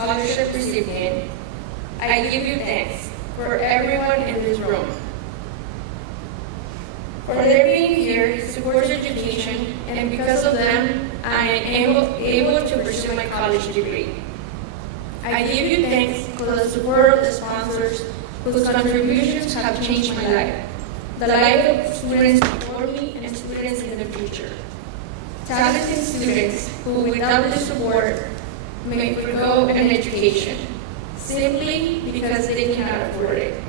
scholarship recipient, I give you thanks for everyone in this room, for their being here, supports education, and because of them, I am able to pursue my college degree. I give you thanks for the support of the sponsors whose contributions have changed my life, the life of students before me and students in the future. Talented students who, without the support, may forgo an education, simply because they cannot afford it.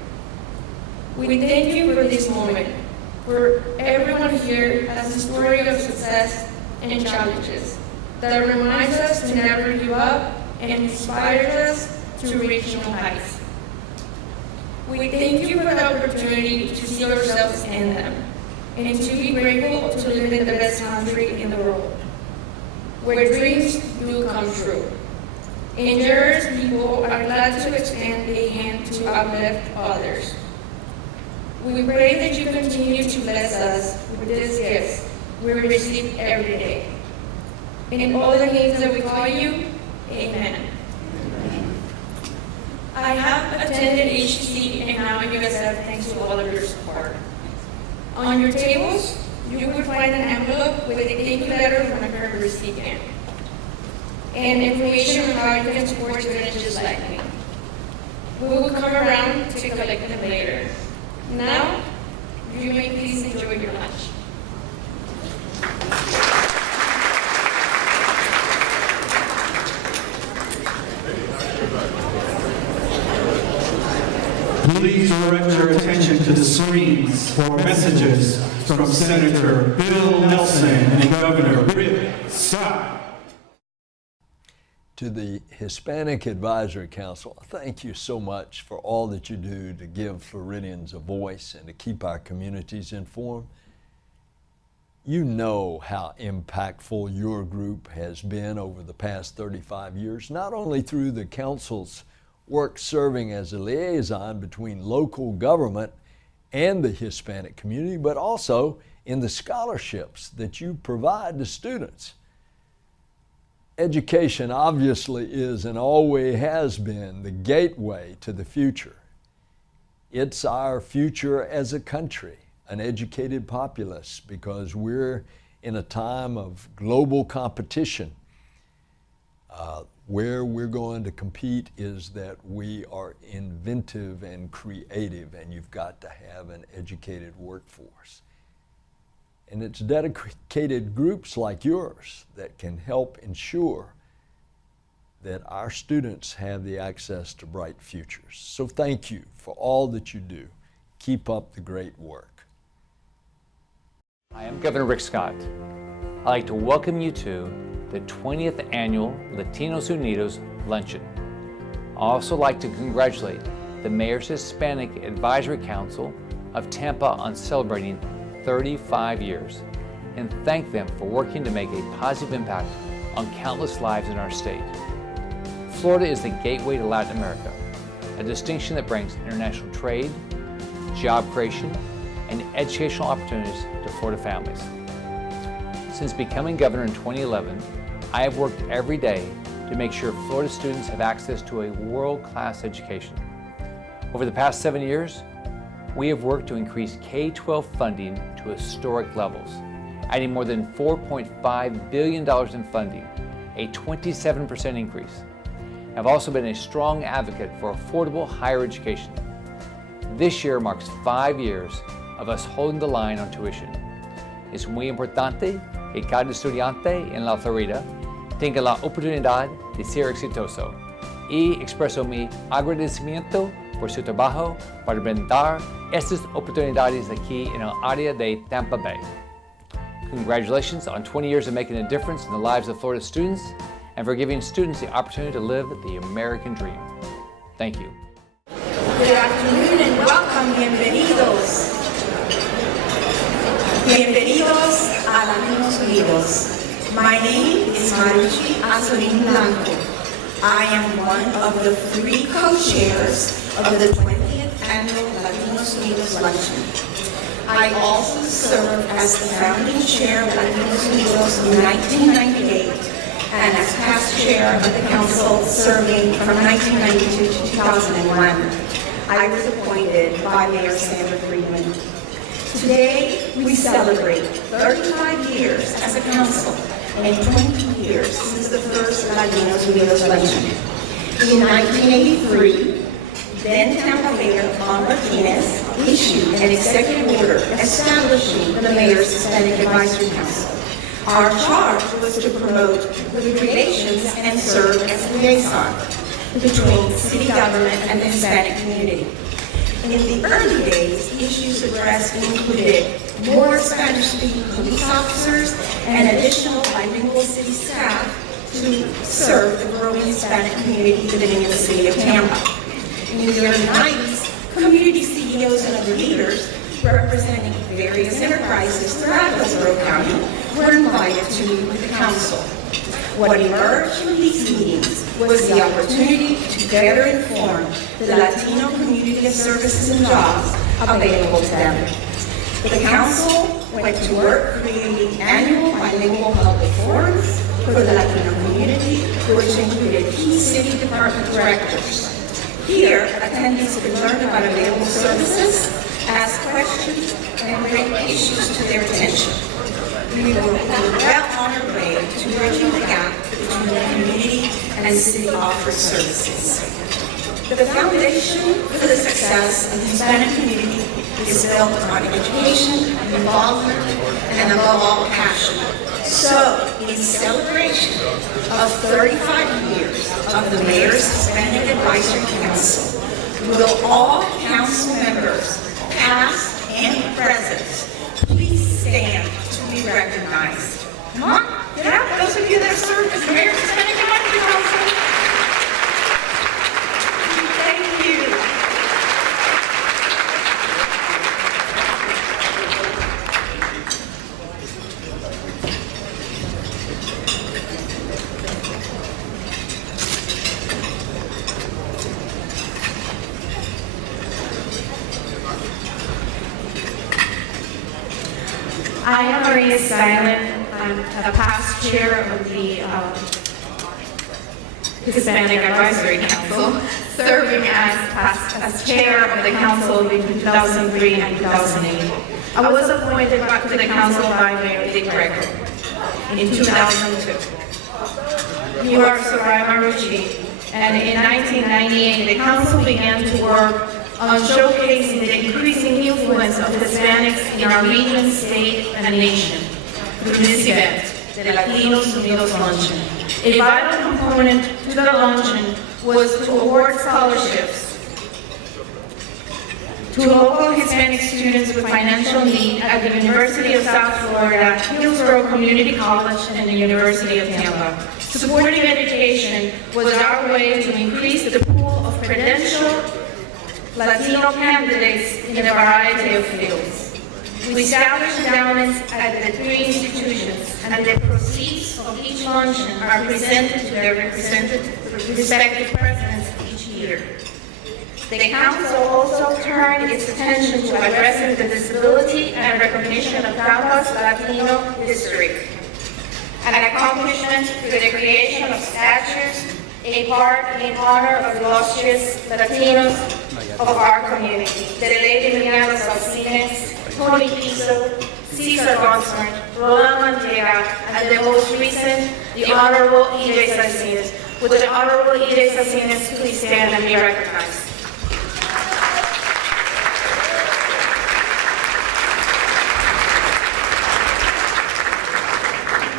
We thank you for this moment, for everyone here has a story of success and challenges that reminds us to never give up and inspires us to reach new heights. We thank you for the opportunity to see ourselves in them and to be grateful to live in the best country in the world, where dreams do come true. And generous people are glad to extend a hand to uplift others. We pray that you continue to bless us with these gifts we receive every day. In all the names that we call you, amen. I have attended HTC and now USF thanks to all of your support. On your tables, you will find an envelope with a thank you letter from a current recipient and information on how you can support students just like me. We will come around to collect them later. Now, you may please enjoy your lunch. Please direct your attention to the screens for messages from Senator Bill Nelson and Governor Rick Scott. To the Hispanic Advisory Council, thank you so much for all that you do to give Floridians a voice and to keep our communities informed. You know how impactful your group has been over the past 35 years, not only through the council's work serving as a liaison between local government and the Hispanic community, but also in the scholarships that you provide to students. Education obviously is and always has been the gateway to the future. It's our future as a country, an educated populace, because we're in a time of global competition. Where we're going to compete is that we are inventive and creative, and you've got to have an educated workforce. And it's dedicated groups like yours that can help ensure that our students have the access to bright futures. So thank you for all that you do. Keep up the great work. I am Governor Rick Scott. I'd like to welcome you to the 20th Annual Latinos Unidos Luncheon. I'd also like to congratulate the Mayor's Hispanic Advisory Council of Tampa on celebrating 35 years and thank them for working to make a positive impact on countless lives in our state. Florida is the gateway to Latin America, a distinction that brings international trade, job creation, and educational opportunities to Florida families. Since becoming governor in 2011, I have worked every day to make sure Florida students have access to a world-class education. Over the past 7 years, we have worked to increase K-12 funding to historic levels, adding more than $4.5 billion in funding, a 27% increase. I've also been a strong advocate for affordable higher education. This year marks 5 years of us holding the line on tuition. Es muy importante que cada estudiante en la Florida tenga la oportunidad de ser exitoso y expreso mi agradecimiento por su trabajo para brindar estas oportunidades aquí en el área de Tampa Bay. Congratulations on 20 years of making a difference in the lives of Florida students and for giving students the opportunity to live the American dream. Thank you. Good afternoon and welcome, bienvenidos. Bienvenidos a Latinos Unidos. My name is Marichi Azorin Blanco. I am one of the 3 co-chairs of the 20th Annual Latinos Unidos Luncheon. I also served as the founding chair of Latinos Unidos in 1998 and as past co-chair of the council serving from 1992 to 2001. I was appointed by Mayor Sandra Friedman. Today, we celebrate 35 years as a council and 20 years since the first Latinos Unidos Luncheon. In 1983, then Tampa Mayor Juan Martinez issued an executive order establishing the Mayor's Hispanic Advisory Council. Our charge was to promote good relations and serve as liaison between city government and the Hispanic community. In the early days, issues addressed included more Spanish-speaking police officers and additional bilingual city staff to serve the growing Hispanic community living in the city of Tampa. In the early 90s, community CEOs and other leaders representing various enterprises throughout Hillsborough County were invited to meet with the council. What emerged from these meetings was the opportunity to better inform the Latino community of services and jobs available to them. The council went to work creating annual bilingual public forums for the Latino community, which included key city department directors. Here, attendees could learn about available services, ask questions, and bring issues to their attention. We were well on our way to bridging the gap between the community and city offered services. The foundation for the success of the Hispanic community is built on education, involvement, and above all, passion. So, in celebration of 35 years of the Mayor's Hispanic Advisory Council, will all council members, past and present, please stand to be recognized. Come on, get up, those of you that served as the Mayor's Hispanic Advisory Council. Thank you. I am Maria Silent. I'm a past chair of the Hispanic Advisory Council, serving as chair of the council between 2003 and 2008. I was appointed back to the council by Mayor Dick Greco in 2002. You are Soraya Marucci, and in 1998, the council began to work on showcasing the increasing influence of Hispanics in our region, state, and nation through this event, the Latinos Unidos Luncheon. A vital component to the luncheon was to award scholarships to local Hispanic students with financial need at the University of South Florida, Hillsborough Community College, and the University of Tampa. Supporting education was our way to increase the pool of credentialed Latino candidates in a variety of fields. We established endowments at the three institutions, and the proceeds of each luncheon are presented to their respective presidents each year. The council also turned its attention to addressing the disability and recognition of Tampa's Latino history, an accomplishment through the creation of statues, a park in honor of the illustrious Latinos of our community, the Lady Emiliano Salcines, Tony Piso, Cesar Gonzman, Roland Mantega, and the most recent, the Honorable E.J. Salcines. Would the Honorable E.J. Salcines please stand and be recognized?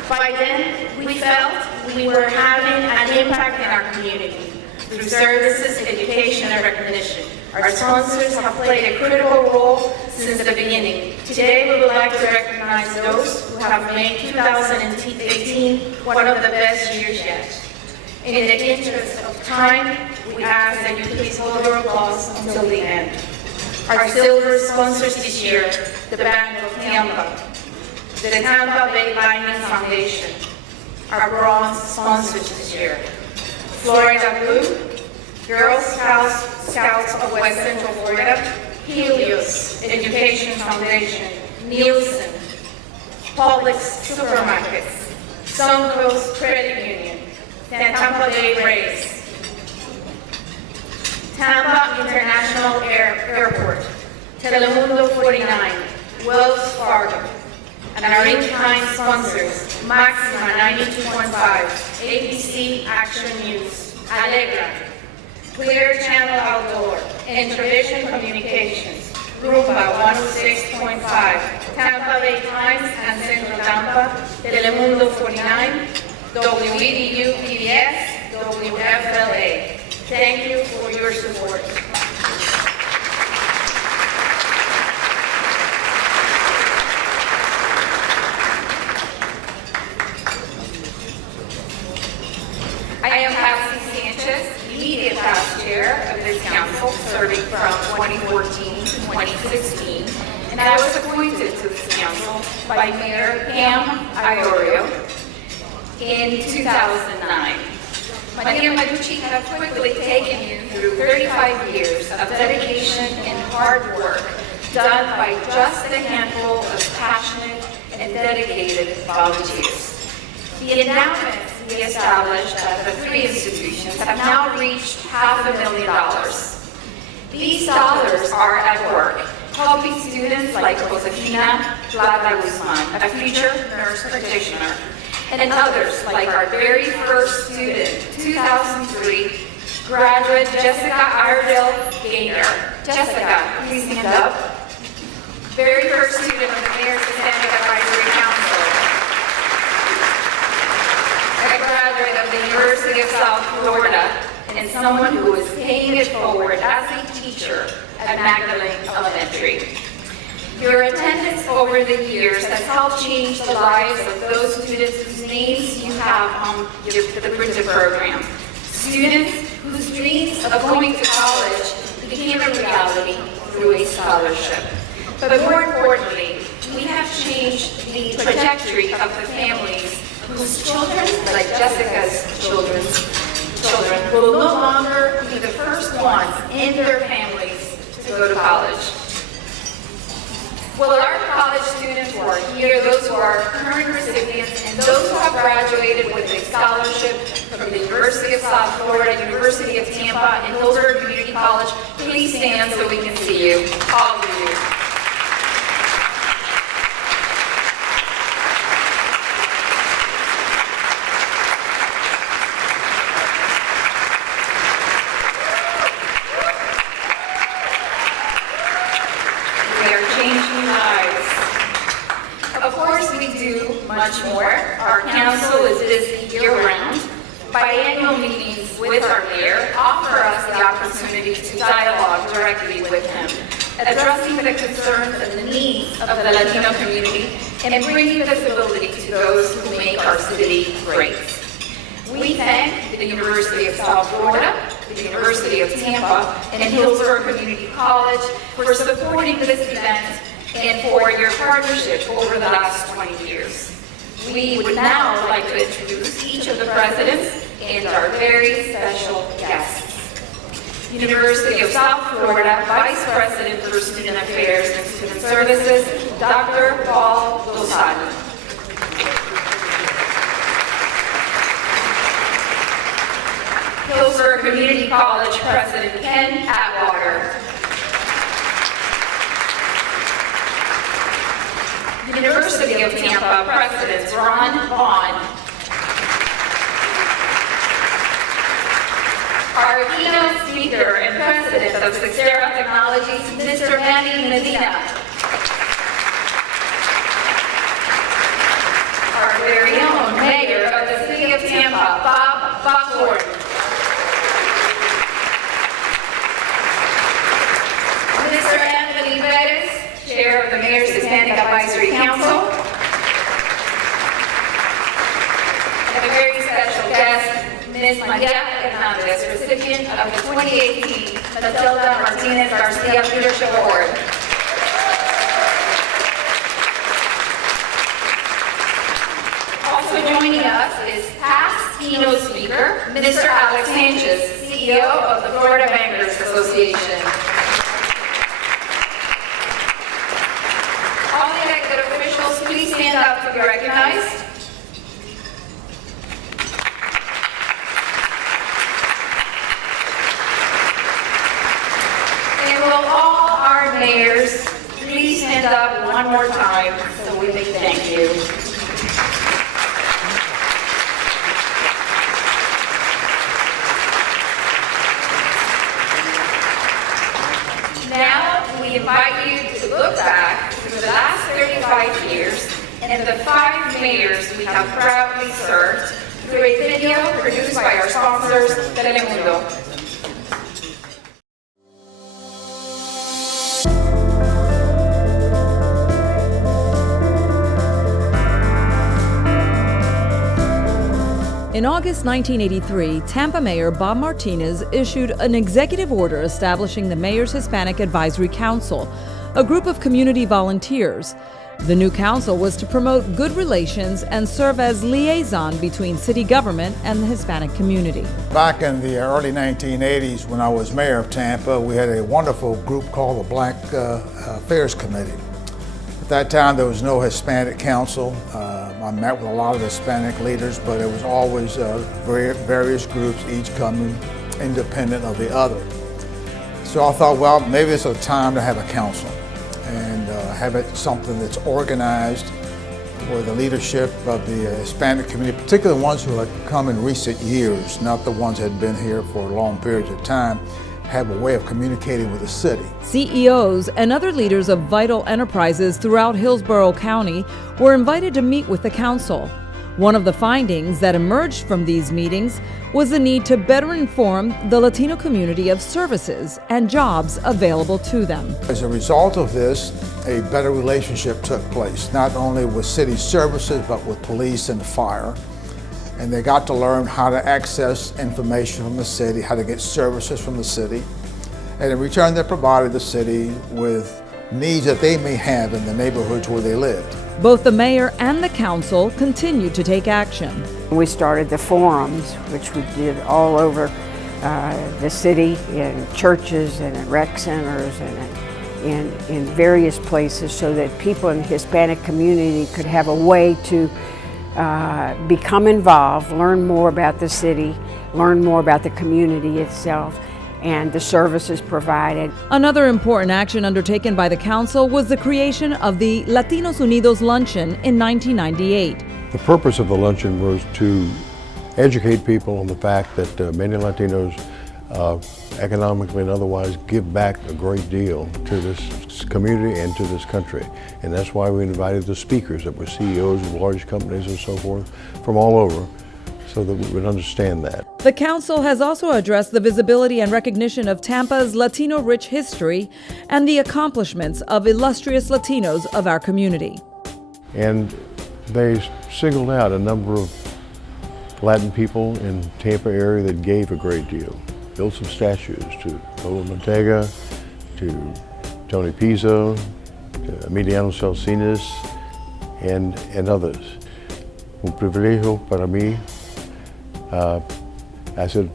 By then, we felt we were having an impact in our community through services, education, and recognition. Our sponsors have played a critical role since the beginning. Today, we would like to recognize those who have made 2018 one of the best years yet. In the interest of time, we ask that you please hold your applause until the end. Our silver sponsors this year, the Band of Tampa, the Tampa Bay Lightning Foundation. Our bronze sponsors this year, Florida Blue, Girl Scouts of West Central Florida, Helios Education Foundation, Nielsen, Publix Supermarkets, Suncoast Credit Union, Tampa Bay Rays. Tampa International Airport, Telemundo 49, Wells Fargo, and our in-kind sponsors, Maxima 92.5, ABC Action News, Allegra, Clear Channel Outdoor, Introvision Communications, Rumba 106.5, Tampa Bay Times and Central Tampa, Telemundo 49, WEDU PBS, WFLA. Thank you for your support. I am Patsy Sanchez, immediate past chair of this council, serving from 2014 to 2016, and I was appointed to this council by Mayor Pam Iorio in 2009. Maria Maducci has quickly taken you through 35 years of dedication and hard work done by just a handful of passionate and dedicated volunteers. The endowments we established at the three institutions have now reached $500,000. These dollars are at work helping students like Josefina Plata Guzman, a future nurse practitioner, and others like our very first student, 2003, graduate Jessica Iredale Gaynor. Jessica, please stand up. Very first student of the Mayor's Hispanic Advisory Council. A graduate of the University of South Florida, and someone who is paying it forward as a teacher at Magdalene Elementary. Your attendance over the years has helped change the lives of those students whose names you have on the printed program. Students whose dreams of going to college became a reality through a scholarship. But more importantly, we have changed the trajectory of the families whose children, like Jessica's children, will no longer be the first ones in their families to go to college. Well, our college students who are here, those who are current recipients, and those who have graduated with a scholarship from the University of South Florida, University of Tampa, and Hillsborough Community College, please stand so we can see you, all of you. Much more. Our council is busy year-round. Biannual meetings with our mayor offer us the opportunity to dialogue directly with him, addressing the concerns and the needs of the Latino community and bringing visibility to those who make our city great. We thank the University of South Florida, the University of Tampa, and Hillsborough Community College for supporting this event and for your partnership over the last 20 years. We would now like to introduce each of the presidents and our very special guests. University of South Florida Vice President for Student Affairs and Student Services, Dr. Paul Lozano. Hillsborough Community College President Ken Atwater. University of Tampa President Ron Vaughn. Our keynote speaker and president of Sixtera Technologies, Mr. Manny Medina. Our very own mayor of the city of Tampa, Bob Buckhorn. Mr. Anthony Bettis, Chair of the Mayor's Hispanic Advisory Council. And a very special guest, Ms. Maria Hernandez, recipient of the 2018 Matilda Martinez Garcia Leadership Award. Also joining us is past keynote speaker, Mr. Alex Sanchez, CEO of the Florida Bankers Association. Please stand up to be recognized. invite you to look back through the last 35 years and the 5 mayors we have proudly served through a video produced by our sponsors, Telemundo. In August 1983, Tampa Mayor Bob Martinez issued an executive order establishing the Mayor's Hispanic Advisory Council, a group of community volunteers. The new council was to promote good relations and serve as liaison between city government and the Hispanic community. Back in the early 1980s, when I was mayor of Tampa, we had a wonderful group called the Black Affairs Committee. At that time, there was no Hispanic council. I met with a lot of Hispanic leaders, but it was always various groups, each coming independent of the other. So I thought, well, maybe it's a time to have a council and have it something that's organized where the leadership of the Hispanic community, particularly the ones who had come in recent years, not the ones that had been here for long periods of time, have a way of communicating with the city. CEOs and other leaders of vital enterprises throughout Hillsborough County were invited to meet with the council. One of the findings that emerged from these meetings was the need to better inform the Latino community of services and jobs available to them. As a result of this, a better relationship took place, not only with city services, but with police and fire. And they got to learn how to access information from the city, how to get services from the city. And in return, they provided the city with needs that they may have in the neighborhoods where they lived. Both the mayor and the council continued to take action. We started the forums, which we did all over the city, in churches and in rec centers and in various places, so that people in the Hispanic community could have a way to become involved, learn more about the city, learn more about the community itself, and the services provided. Another important action undertaken by the council was the creation of the Latinos Unidos Luncheon in 1998. The purpose of the luncheon was to educate people on the fact that many Latinos, economically and otherwise, give back a great deal to this community and to this country. And that's why we invited the speakers that were CEOs of large companies and so forth from all over, so that we would understand that. The council has also addressed the visibility and recognition of Tampa's Latino-rich history and the accomplishments of illustrious Latinos of our community. And they singled out a number of Latin people in Tampa area that gave a great deal. Built some statues to Lola Montega, to Tony Pizzo, to Emiliano Celsinas, and others. Un privilegio para mí ser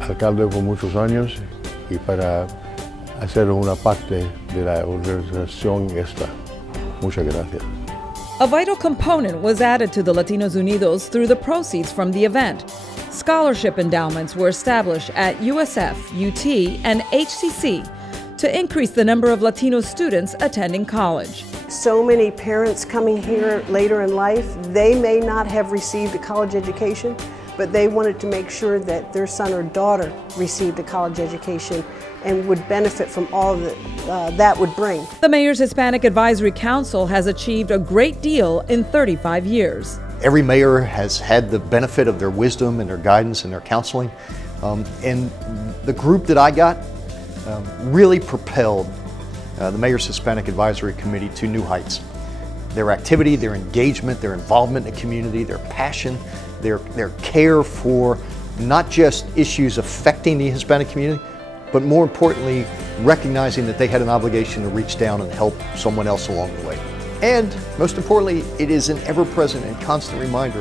alcalde por muchos años y para hacer una parte de la organización esta. Muchas gracias. A vital component was added to the Latinos Unidos through the proceeds from the event. Scholarship endowments were established at USF, UT, and HCC to increase the number of Latino students attending college. So many parents coming here later in life, they may not have received a college education, but they wanted to make sure that their son or daughter received a college education and would benefit from all that would bring. The Mayor's Hispanic Advisory Council has achieved a great deal in 35 years. Every mayor has had the benefit of their wisdom and their guidance and their counseling. And the group that I got really propelled the Mayor's Hispanic Advisory Committee to new heights. Their activity, their engagement, their involvement in the community, their passion, their care for not just issues affecting the Hispanic community, but more importantly, recognizing that they had an obligation to reach down and help someone else along the way. And most importantly, it is an ever-present and constant reminder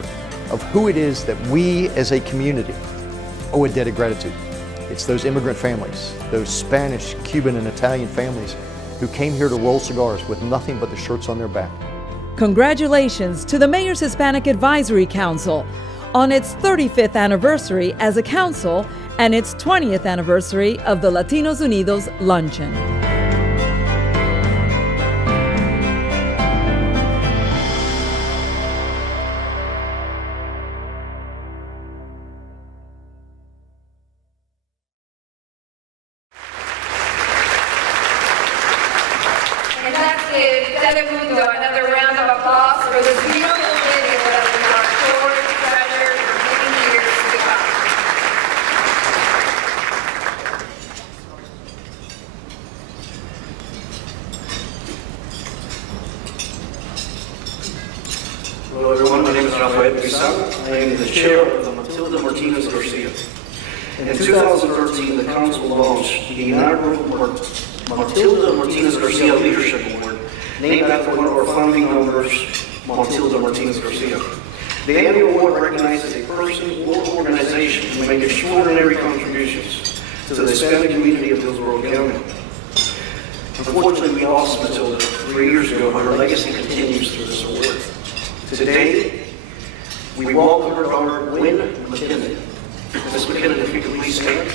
of who it is that we as a community owe a debt of gratitude. It's those immigrant families, those Spanish, Cuban, and Italian families who came here to roll cigars with nothing but the shirts on their back. Congratulations to the Mayor's Hispanic Advisory Council on its 35th anniversary as a council and its 20th anniversary of the Latinos Unidos Luncheon. Let's give Telemundo another round of applause for this beautiful video that we are sure to treasure for many years to come. Hello everyone, my name is Rafael Pizarro. I am the chair of the Matilda Martinez Garcia. In 2013, the council launched the inaugural Matilda Martinez Garcia Leadership Award, named after one of our founding members, Matilda Martinez Garcia. The annual award recognizes a person or organization who make extraordinary contributions to the Hispanic community of Hillsborough County. Unfortunately, we lost Matilda 3 years ago, but her legacy continues through this award. Today, we welcome her daughter, Wynn McKinnon. Ms. McKinnon, if you could please stand.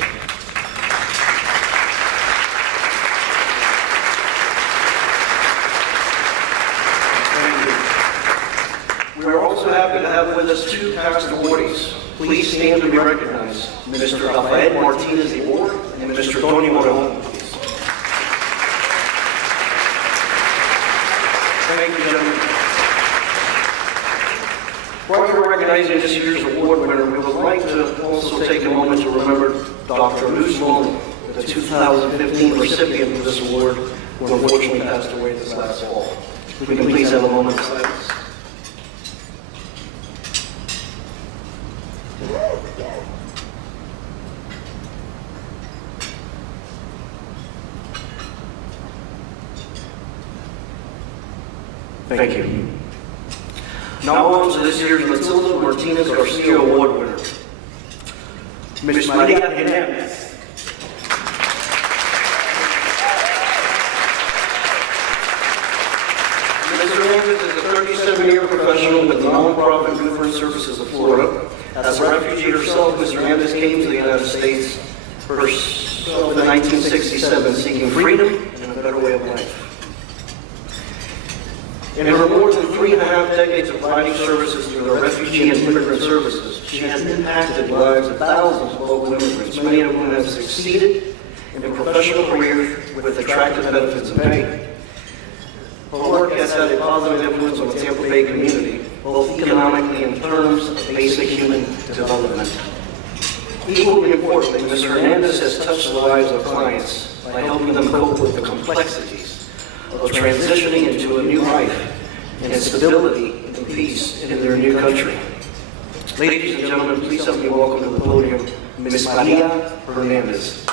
Thank you. We are also happy to have with us two past awardees. Please stand to be recognized. Mr. Rafael Martinez Award and Mr. Tony Morejon. Thank you, gentlemen. Prior to recognizing this year's award winner, we would like to also take a moment to remember Dr. Luz Mullen, the 2015 recipient of this award, who unfortunately passed away this last fall. If we can please have a moment of silence. Thank you. Now on to this year's Matilda Martinez Garcia Award winner, Ms. Maria Jimenez. Ms. Hernandez is a 37-year professional with the nonprofit Lutheran Services of Florida. As a refugee herself, Ms. Hernandez came to the United States herself in 1967, seeking freedom and a better way of life. In her more than 3.5 decades of providing services through the Refugee and Immigrant Services, she has impacted the lives of thousands of local immigrants, many of whom have succeeded in their professional careers with attractive benefits and pay. Her work has had a positive influence on the Tampa Bay community, both economically and in terms of basic human development. Equally importantly, Ms. Hernandez has touched the lives of clients by helping them cope with the complexities of transitioning into a new life and stability and peace in their new country. Ladies and gentlemen, please help me welcome to the podium Ms. Maria Hernandez.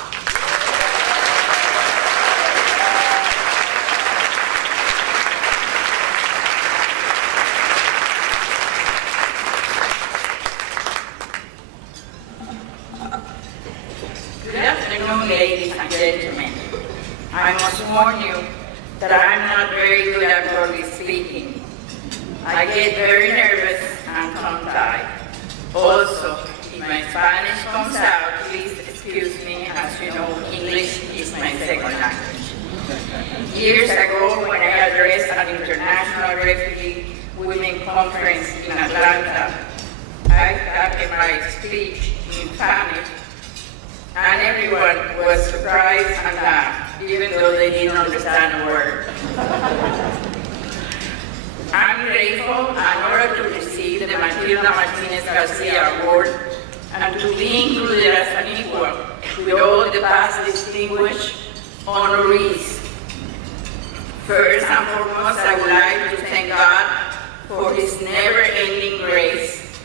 Good afternoon, ladies and gentlemen. I must warn you that I'm not very good at public speaking. I get very nervous and tongue-tied. Also, if my Spanish comes out, please excuse me, as you know, English is my second language. Years ago, when I addressed an international refugee women conference in Atlanta, I started my speech in Spanish, and everyone was surprised and laughed, even though they didn't understand a word. I'm grateful and honored to receive the Matilda Martinez Garcia Award and to be included as an equal with all the past distinguished honorees. First and foremost, I would like to thank God for His never-ending grace,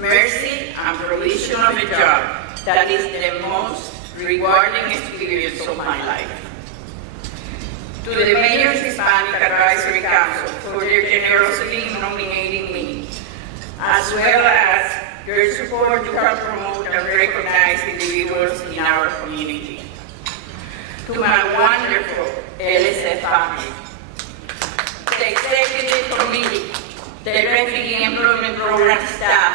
mercy, and provision of a job that is the most rewarding experience of my life. To the Mayor's Hispanic Advisory Council for their generosity in nominating me, as well as your support to help promote and recognize individuals in our community. To my wonderful LSF family, the Executive Committee, the Refugee Employment Program staff,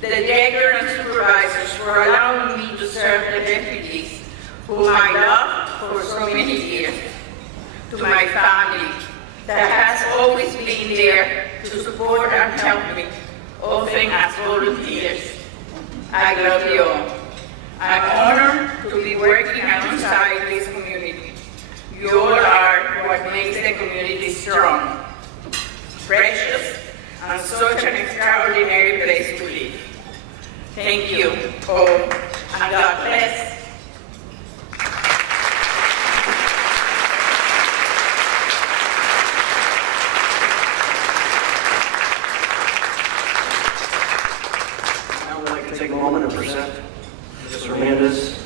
the Director and Supervisors for allowing me to serve the refugees whom I love for so many years. To my family that has always been there to support and help me, often as volunteers. I love you all. I'm honored to be working alongside this community. You all are what makes the community strong, precious, and such an extraordinary place to live. Thank you all, and God bless. Now I'd like to take a moment and present Ms. Hernandez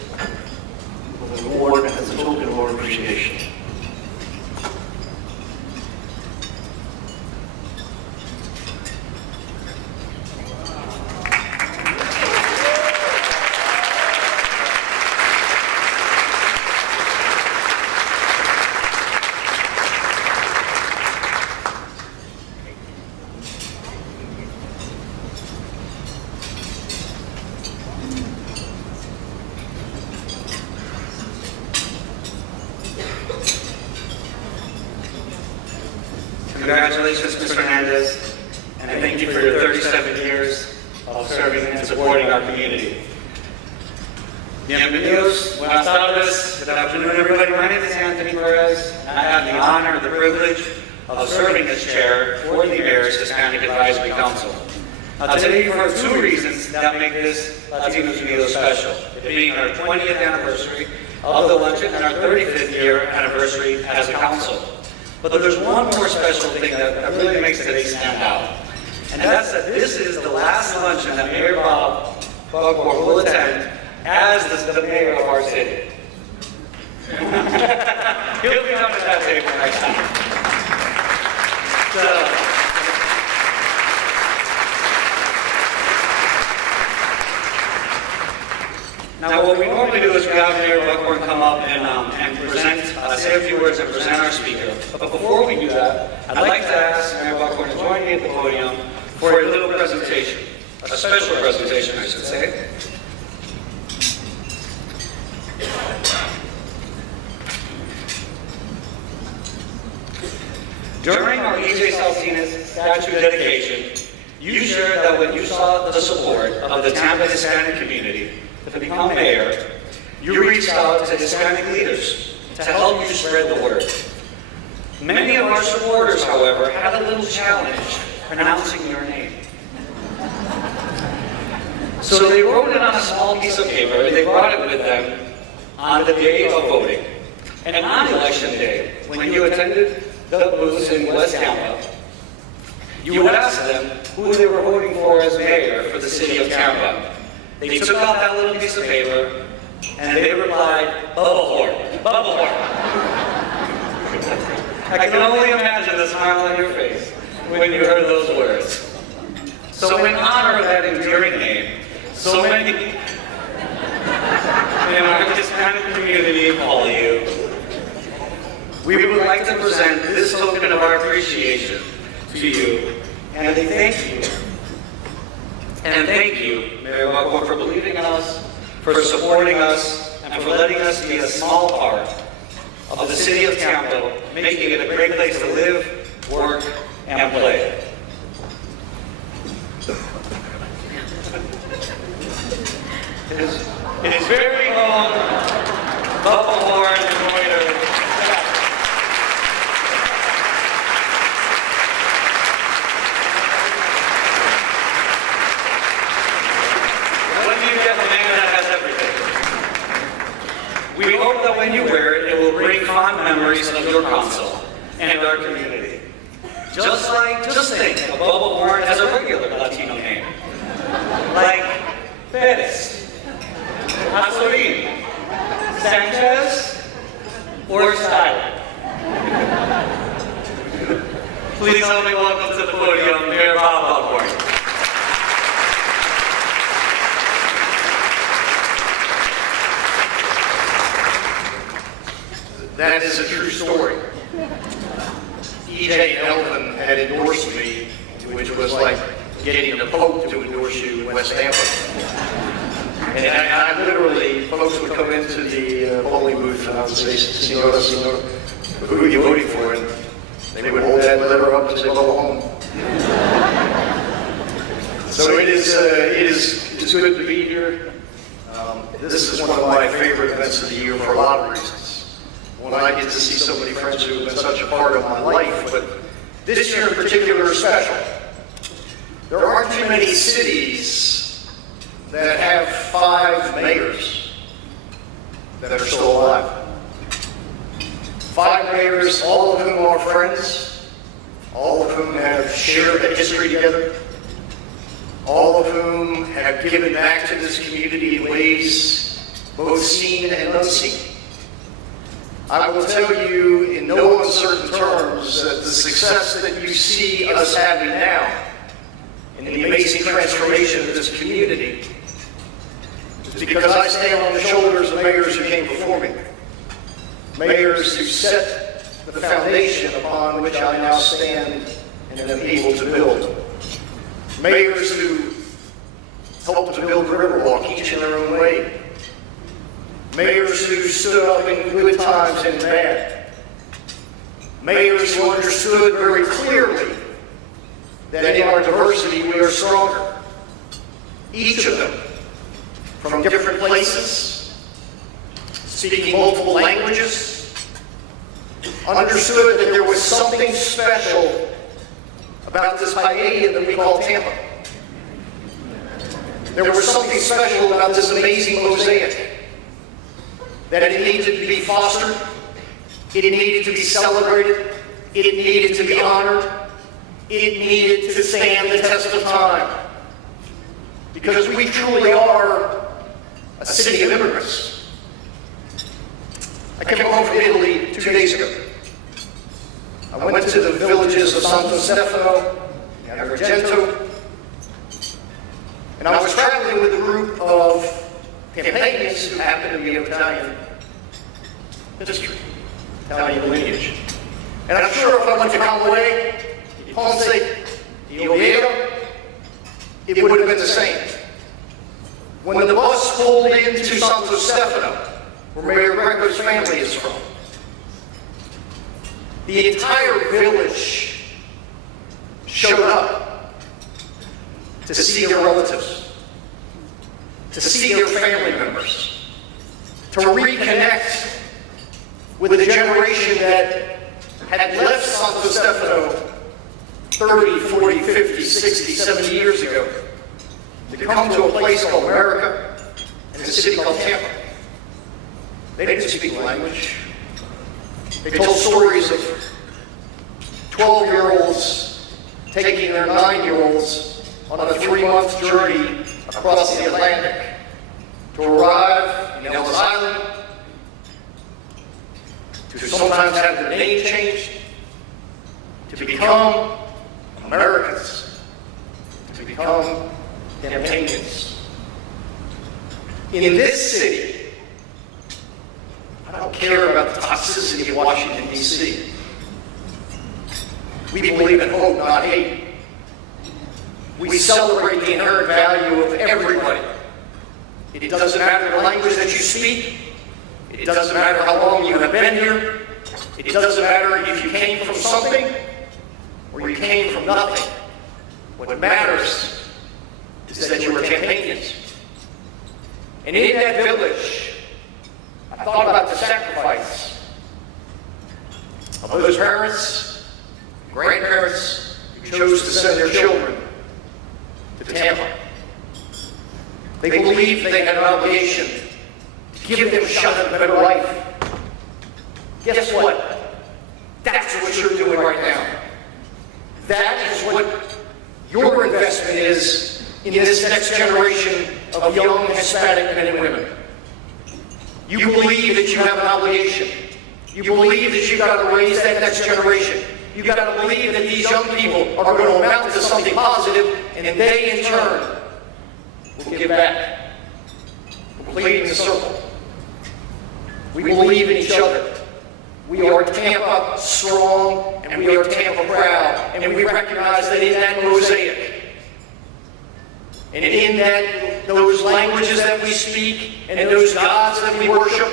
with an award as a token of our appreciation. Congratulations, Ms. Hernandez, and thank you for your 37 years of serving and supporting our community. Bienvenidos, buenas tardes, good afternoon, everybody. My name is Anthony Perez, and I have the honor and the privilege of serving as chair for the Mayor's Hispanic Advisory Council. Now, today, for two reasons that make this Latinos Unidos special, it being our 20th anniversary of the luncheon and our 35th year anniversary as a council. But there's one more special thing that really makes today stand out. And that's that this is the last luncheon that Mayor Bob Buckmore will attend as the mayor of our city. He'll be up at that table next time. Now, what we normally do is we have Mayor Buckmore come up and present, say a few words and present our speaker. But before we do that, I'd like to ask Mayor Buckmore to join me at the podium for a little presentation, a special presentation, I should say. During our DJ Saltina's statue dedication, you shared that when you saw the support of the Tampa Hispanic community to become mayor, you reached out to Hispanic leaders to help you spread the word. Many of our supporters, however, had a little challenge pronouncing your name. So they wrote it on a small piece of paper and they brought it with them on the day of voting. And on election day, when you attended the booths in West Tampa, you would ask them who they were voting for as mayor for the city of Tampa. They took out that little piece of paper and they replied, Bubba Horn, Bubba Horn. I can only imagine the smile on your face when you heard those words. So in honor of that endearing name, so many in our Hispanic community call you, we would like to present this token of our appreciation to you, and they thank you. And thank you, Mayor Buckmore, for believing in us, for supporting us, and for letting us be a small part of the city of Tampa, making it a great place to live, work, and play. It is very long, Bubba Horn embroidered. We hope that when you wear it, it will bring fond memories of your council and our community. Just think that Bubba Horn has a regular Latino name, like Perez, Azorín, Sanchez, or Styler. Please help me welcome to the podium, Mayor Bob Buckmore. That is a true story. E.J. Elvin had endorsed me, which was like getting the Pope to endorse you in West Tampa. And I literally, folks would come into the polling booth and I would say, Senora, Senora, who are you voting for? And they would hold that letter up and say, go home. So it is good to be here. This is one of my favorite events of the year for a lot of reasons. when I get to see so many friends who have been such a part of my life, but this year in particular is special. There aren't too many cities that have 5 mayors that are still alive. 5 mayors, all of whom are friends, all of whom have shared a history together, all of whom have given back to this community in ways both seen and unseen. I will tell you in no uncertain terms that the success that you see us having now in the amazing transformation of this community is because I stand on the shoulders of mayors who came before me. Mayors who set the foundation upon which I now stand and am able to build. Mayors who helped to build the Riverwalk, each in their own way. Mayors who stood up in good times and bad. Mayors who understood very clearly that in our diversity we are stronger. Each of them, from different places, speaking multiple languages, understood that there was something special about this paella that we call Tampa. There was something special about this amazing mosaic, that it needed to be fostered, it needed to be celebrated, it needed to be honored, it needed to stand the test of time. Because we truly are a city of immigrants. I came home from Italy 2 days ago. I went to the villages of Santo Stefano and Argento, and I was traveling with a group of Tampanians who happen to be of Italian history, Italian lineage. And I'm sure if I went to Campoé, Ponce, Oviedo, it would have been the same. When the bus pulled into Santo Stefano, where Mayor Greco's family is from, the entire village showed up to see their relatives, to see their family members, to reconnect with a generation that had left Santo Stefano 30, 40, 50, 60, 70 years ago to come to a place called America and a city called Tampa. They didn't speak the language. They told stories of 12-year-olds taking their 9-year-olds on a 3-month journey across the Atlantic to arrive in Ellis Island, to sometimes have their name changed, to become Americans, to become Tampanians. In this city, I don't care about the toxicity of Washington, D.C. We believe in hope, not hate. We celebrate the inherent value of everybody. It doesn't matter the language that you speak. It doesn't matter how long you have been here. It doesn't matter if you came from something or you came from nothing. What matters is that you were Tampanians. And in that village, I thought about the sacrifice of those parents, grandparents who chose to send their children to Tampa. They believed they had an obligation to give them a shot at a better life. Guess what? That's what you're doing right now. That is what your investment is in this next generation of young Hispanic men and women. You believe that you have an obligation. You believe that you've got to raise that next generation. You've got to believe that these young people are going to amount to something positive, and they in turn will give back. Completing the circle. We believe in each other. We are Tampa strong, and we are Tampa proud, and we recognize that in that mosaic, and in that, those languages that we speak, and in those gods that we worship,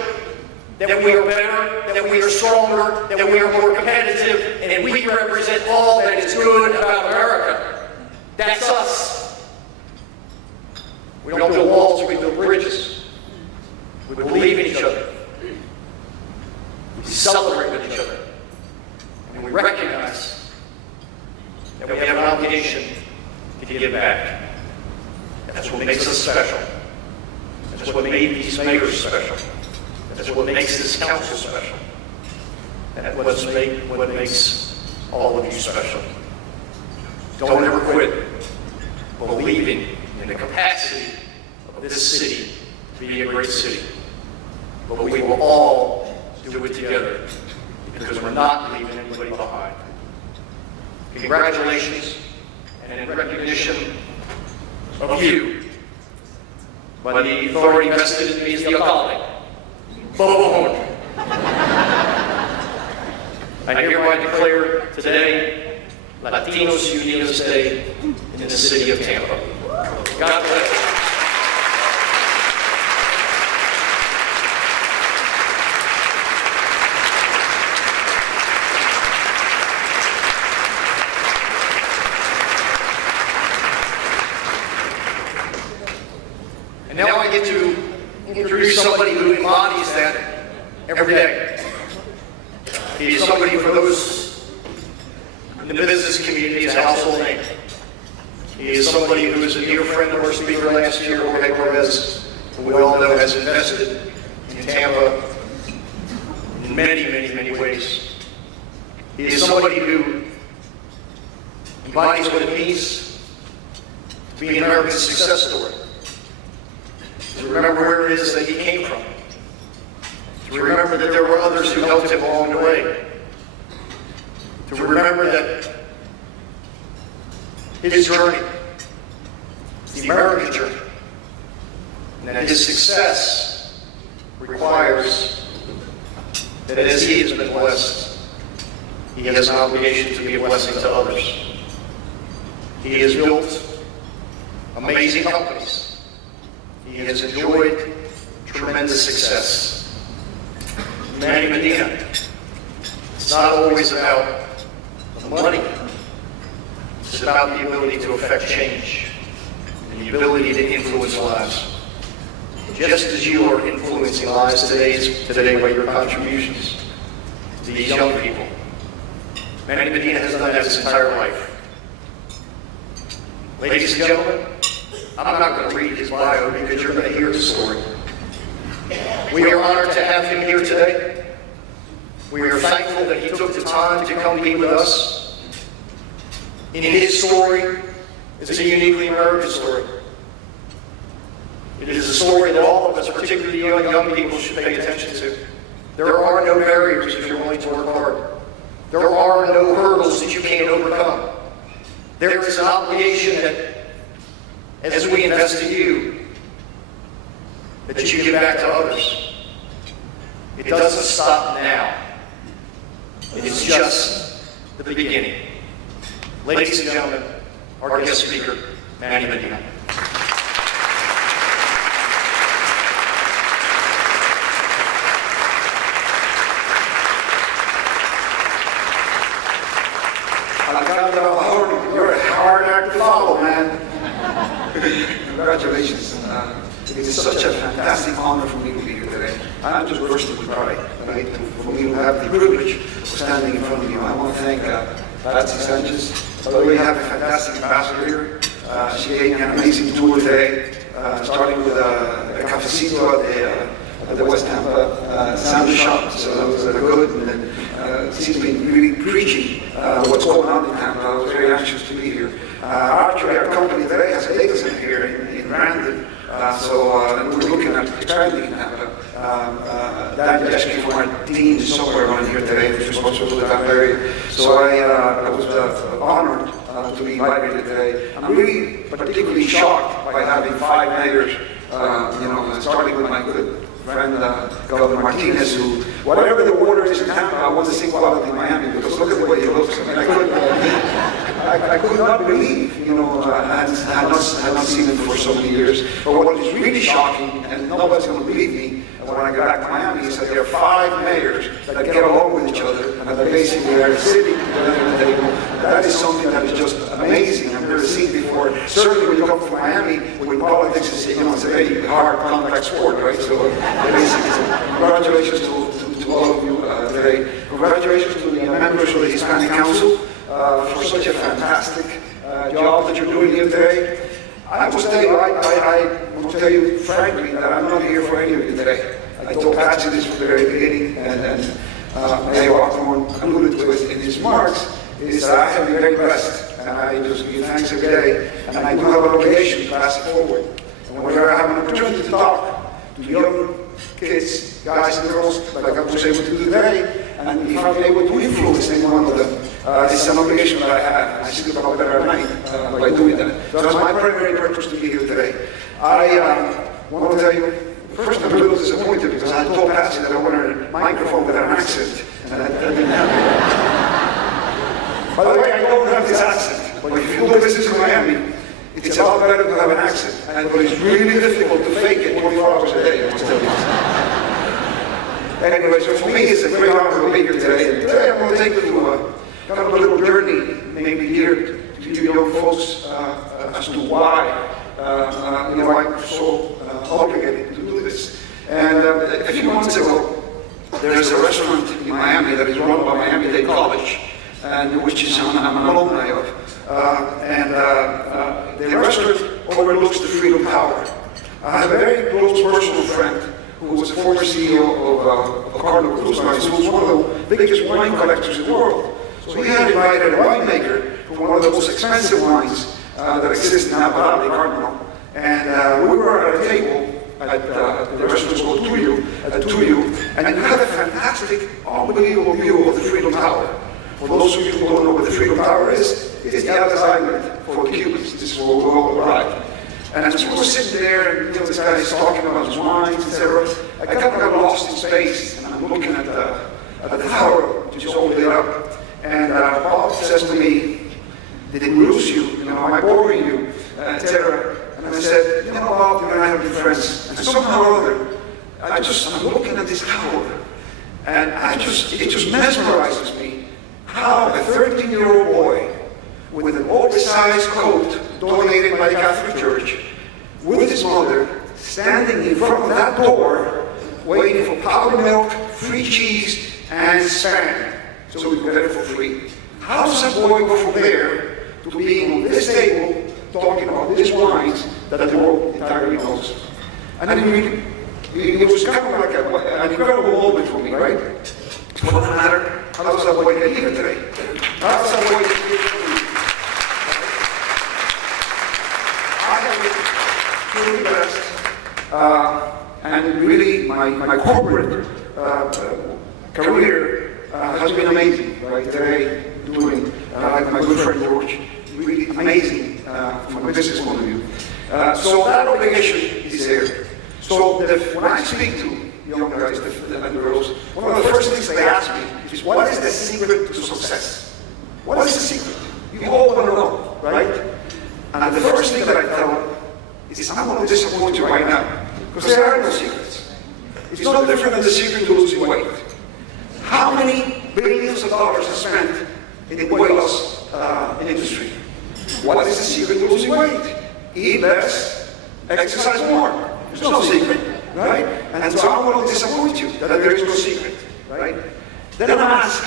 that we are better, that we are stronger, that we are more competitive, and we represent all that is good about America. That's us. We don't build walls, we build bridges. We believe in each other. We celebrate with each other. And we recognize that we have an obligation to give back. That's what makes us special. That's what made these mayors special. That's what makes this council special. That's what makes all of you special. Don't ever quit believing in the capacity of this city to be a great city. But we will all do it together because we're not leaving anybody behind. Congratulations, and in recognition of you, by the authority vested in me as the alcalde, Bobo Horn, I hereby declare today Latinos Unidos Day in the city of Tampa. God bless. And now I get to introduce somebody who embodies that every day. He is somebody for those in the business community is a household name. He is somebody who is a dear friend of our speaker last year, Jorge Perez, who we all know has invested in Tampa in many, many, many ways. He is somebody who embodies what it means to be an American success story. To remember where it is that he came from. To remember that there were others who helped him along the way. To remember that his journey, the American journey, and that his success requires that as he has been blessed, he has an obligation to be a blessing to others. He has built amazing companies. He has enjoyed tremendous success. Manny Medina, it's not always about the money. It's about the ability to affect change and the ability to influence lives. Just as you are influencing lives today by your contributions to these young people. Manny Medina has done that his entire life. Ladies and gentlemen, I'm not going to read his bio because you're going to hear the story. We are honored to have him here today. We are thankful that he took the time to come be with us. In his story, it's a uniquely American story. It is a story that all of us, particularly young people, should pay attention to. There are no barriers if you're willing to work hard. There are no hurdles that you can't overcome. There is an obligation that, as we invest in you, that you give back to others. It doesn't stop now. It is just the beginning. Ladies and gentlemen, our guest speaker, Manny Medina. You're a hard act to follow, man. Congratulations. It is such a fantastic honor for me to be here today. I'm just bursting with pride, right? For me to have the privilege of standing in front of you. I want to thank Patsy Sanchez. We have a fantastic ambassador here. She gave me an amazing tour today, starting with a cafecito at the West Tampa sandwich shop. So that was good. And then she's been really preaching what's going on in Tampa. I was very anxious to be here. Actually, our company today has a data center here in Brandon. And we're looking at expanding Tampa. Dan Jeschke from our team is somewhere around here today, who's responsible for the Tampa area. So I was honored to be invited today. I'm really particularly shocked by having 5 mayors, starting with my good friend, Governor Martinez, who, whatever the water is in Tampa, I want the same quality in Miami, because look at the way it looks. I mean, I could not believe, I had not seen it for so many years. But what is really shocking, and nobody's going to believe me, when I get back to Miami, is that there are 5 mayors that get along with each other, and that basically are sitting together at the table. That is something that is just amazing. I've never seen before. Certainly when you come from Miami, when politics is, it's a very hard, complex sport, right? So basically, congratulations to all of you. members of the Hispanic Council for such a fantastic job that you're doing here today. I must tell you, I want to tell you frankly that I'm not here for any of you today. I told Patsy this from the very beginning, and Mayor Osborne alluded to it in his remarks, is that I have been very blessed, and I just give thanks every day, and I do have an obligation to pass it forward. And whenever I have an opportunity to talk to young kids, guys and girls, like I was able to do today, and if I'm able to influence any one of them, it's an obligation that I have, and I sleep a lot better at night by doing that. So that's my primary purpose to be here today. I want to tell you, first I'm a little disappointed because I told Patsy that I wanted a microphone with an accent, and that didn't happen. By the way, I don't have this accent, but if you go to visit in Miami, it's a lot better to have an accent, but it's really difficult to fake it 24 hours a day, I must tell you. Anyway, so for me, it's a great honor to be here today. And today I'm going to take you to kind of a little journey, maybe geared to you young folks as to why I'm so obligated to do this. And a few months ago, there's a restaurant in Miami that is run by Miami-Dade College, and which is I'm an alumni of. The restaurant overlooks the Freedom Tower. I have a very close personal friend who was a former CEO of Cardinal Cruise Lines, who was one of the biggest wine collectors in the world. So he had invited a winemaker for one of the most expensive wines that exist in Tampa, Cardinal. And we were at a table at the restaurant called Tuyo, and you had a fantastic, unbelievable view of the Freedom Tower. For those of you who don't know what the Freedom Tower is, it is the Atlas Island for Cubans. This is where we all arrived. And as we were sitting there, and this guy is talking about his wines, etc., I kind of got lost in space, and I'm looking at the tower, which is all lit up. And Bob says to me, "Did it lose you? Am I boring you?" Etc. And I said, Bob, I have been friends. And somehow or other, I'm looking at this tower, and it just mesmerizes me how a 13-year-old boy with an oversized coat donated by the Catholic Church, with his mother, standing in front of that door, waiting for powdered milk, free cheese, and Spam, so we could get it for free. How does a boy go from there to being on this table, talking about these wines that the world entirely knows? And then it was kind of like an incredible moment for me, right? For that matter, how does that boy get here today? How does that boy get here today? I have been truly blessed, and really my corporate career has been amazing, right? Today, doing, like my good friend George, really amazing from a business point of view. So that obligation is there. So when I speak to young guys and girls, one of the first things they ask me is, what is the secret to success? What is the secret? You all want to know, right? And the first thing that I tell them is, I'm going to disappoint you right now, because there are no secrets. It's no different than the secret to losing weight. How many billions of dollars are spent in the weight loss industry? What is the secret to losing weight? Eat less, exercise more. There's no secret, right? And so I want to disappoint you that there is no secret, right? Then I'm asked,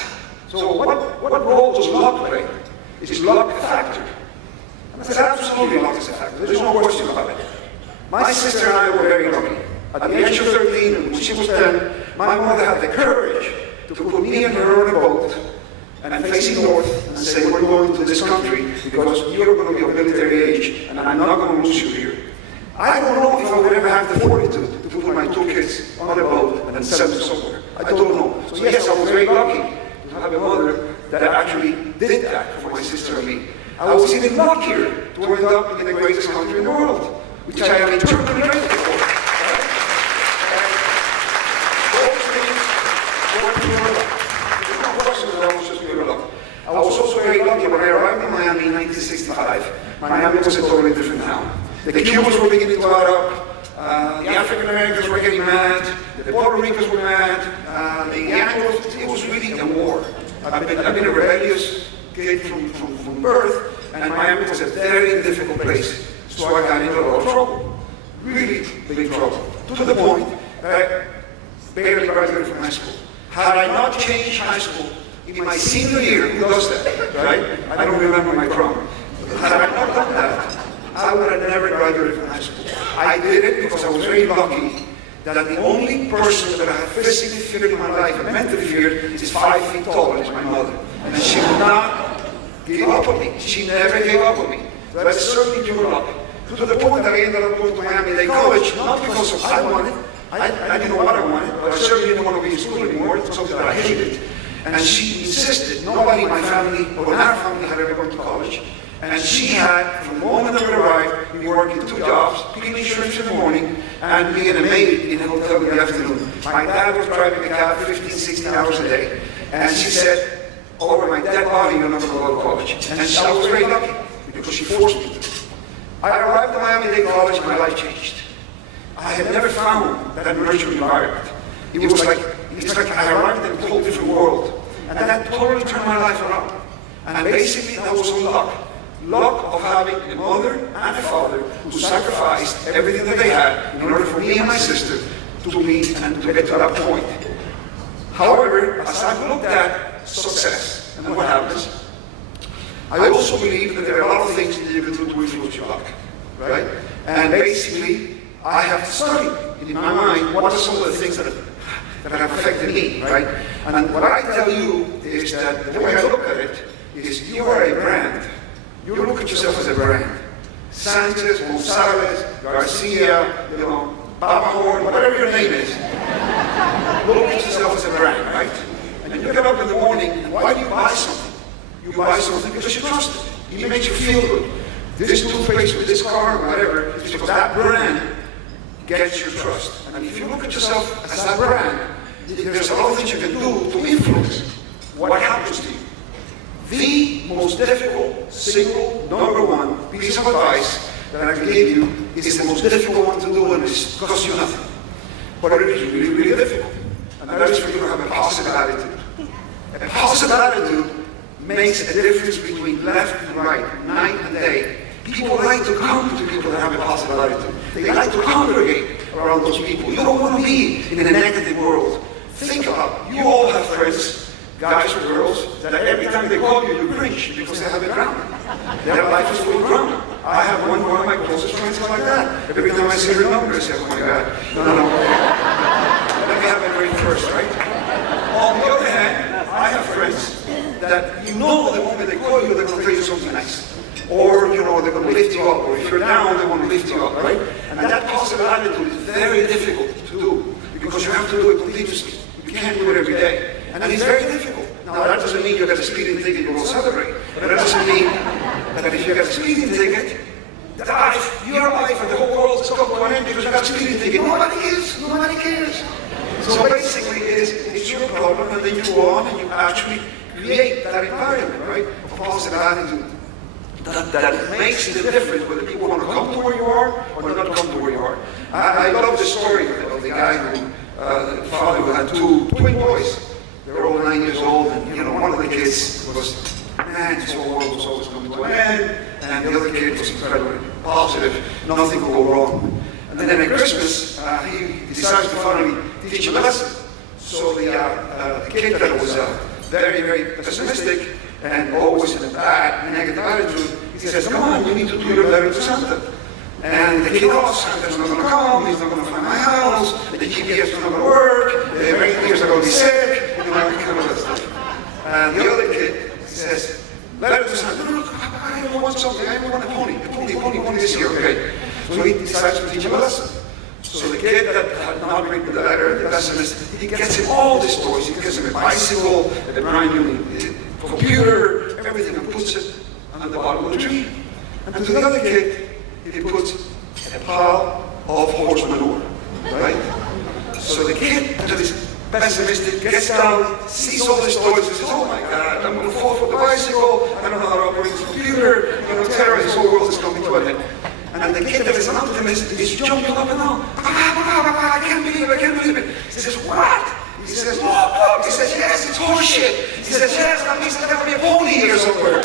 so what role does luck play? Is luck a factor? And I said, absolutely luck is a factor. There's no question about it. My sister and I were very lucky. At the age of 13, and when she was 10, my mother had the courage to put me and her on a boat and facing north and say, we're going to this country because you're going to be of military age and I'm not going to lose you here. I don't know if I would ever have the fortitude to put my two kids on a boat and send them somewhere. I don't know. So yes, I was very lucky to have a mother that actually did that for my sister and me. I was even luckier to end up in the greatest country in the world, which I am eternally grateful for. I was also very lucky when I arrived in Miami in 1965. Miami was a totally different town. The Cubans were beginning to add up, the African Americans were getting mad, the Puerto Ricans were mad, the Anglos, it was really a war. I've been a rebellious kid from birth, and Miami was a very difficult place. So I got into a lot of trouble, really big trouble, to the point that I barely graduated from high school. Had I not changed high school in my senior year, who does that, right? I don't remember my prom. Had I not done that, I would have never graduated from high school. I did it because I was very lucky that the only person that I have physically feared in my life, and mentally feared, is 5 feet tall, and it's my mother. And she would not give up on me. She never gave up on me. That's certainly pure luck. To the point that I ended up going to Miami-Dade College, not because I wanted. I didn't know what I wanted, but I certainly didn't want to be in school anymore. It's something that I hated. And she insisted. Nobody in my family or in our family had ever gone to college. And she had, from the moment that we arrived, been working 2 jobs, picking insurance in the morning and being a maid in a hotel in the afternoon. My dad was driving a cab 15, 16 hours a day. And she said, over my dead body, you're not going to go to college. And I was very lucky because she forced me to. I arrived at Miami-Dade College and my life changed. I had never found that nurturing environment. It's like I arrived in a whole different world. And that totally turned my life around. And basically that was on luck. Luck of having a mother and a father who sacrificed everything that they had in order for me and my sister to meet and to get to that point. However, as I've looked at success and what happens, I also believe that there are a lot of things that you can do to influence your luck, right? And basically, I have studied in my mind what are some of the things that have affected me, right? And what I tell you is that the way I look at it is you are a brand. You look at yourself as a brand. Sanchez, Gonzalez, Garcia, Babahorn, whatever your name is. Look at yourself as a brand, right? And you get up in the morning, and why do you buy something? You buy something because you trust it. It makes you feel good. This toothpaste with this car, whatever, is because that brand gets your trust. And if you look at yourself as that brand, there's a lot of things you can do to influence what happens to you. The most difficult, single, #1 piece of advice that I can give you is the most difficult one to do, and it costs you nothing. But it is really, really difficult. And that is for you to have a positive attitude. A positive attitude makes a difference between left and right, night and day. People like to come to people that have a positive attitude. They like to congregate around those people. You don't want to be in a negative world. Think about it. You all have friends, guys or girls, that every time they call you, you cringe because they have a drama. Their life is full of drama. I have one of my closest friends like that. Every time I see her number, I say, oh my God, no. Let me have a drink first, right? On the other hand, I have friends that the moment they call you, they're going to tell you something nice. Or, they're going to lift you up. Or if you're down, they want to lift you up, right? And that positive attitude is very difficult to do because you have to do it continuously. You can't do it every day. And it's very difficult. Now, that doesn't mean you get a speeding ticket you will celebrate. But that doesn't mean that if you get a speeding ticket, your life and the whole world is come to an end because you got a speeding ticket. Nobody cares. So basically, it's your problem, and then you go on and you actually create that environment, right? Of positive attitude. That makes the difference whether people want to come to where you are or not come to where you are. I love the story of the guy who, the father who had 2 twin boys. They were all 9 years old, and one of the kids was, man, this whole world was always coming to an end, and the other kid was incredibly positive, nothing could go wrong. And then at Christmas, he decides to finally teach him a lesson. So the kid that was very, very pessimistic and always in a bad, negative attitude, he says, come on, you need to do your letter to Santa. And the kid, Santa's not going to come, he's not going to find my house, the GPS is not going to work, the reindeers are going to be sick, kind of that stuff. And the other kid says, letter to Santa, no, I want something, I want a pony this year, okay. So he decides to teach him a lesson. So the kid that had not written the letter, the pessimist, he gets him all these toys. He gets him a bicycle, a brand new computer, everything, and puts it on the bottom of the tree. And to the other kid, he puts a pile of horse manure, right? So the kid that is pessimistic gets down, sees all these toys, and says, oh my God, I'm going to fall for the bicycle, I don't know how to operate this computer, terror, this whole world is coming to an end. And the kid that is an optimist is jumping up and down. I can't believe it. He says, what? He says, look. He says, yes, it's horseshit. He says, yes, that means there's got to be a pony here somewhere.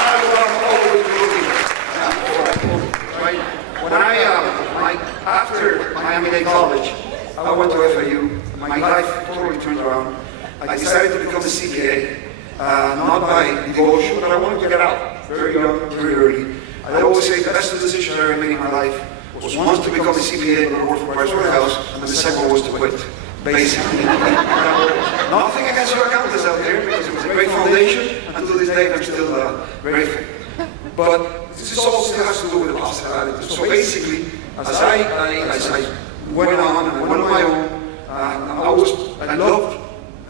I will always be looking for that pony, right? When after Miami-Dade College, I went to FIU. My life totally turned around. I decided to become a CPA, not by devotion, but I wanted to get out very young, very early. I always say the best decision I ever made in my life was once to become a CPA and work for Pricewaterhouse, and the second was to quit, basically. Nothing against your accountants out there, because it was a great foundation, and to this day I'm still grateful. But this all still has to do with the positive attitude. So basically, as I went on and I went on my own, I loved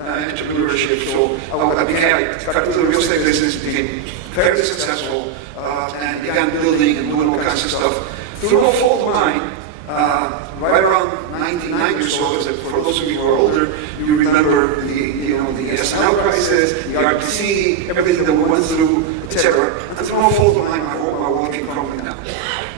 entrepreneurship, so I got into the real estate business, became very successful, and began building and doing all kinds of stuff. Through no fault of mine, right around 1990 or so, for those of you who are older, you remember the S&L crisis, the RPC, everything that we went through, etc. And through no fault of mine, my world came crumbling down.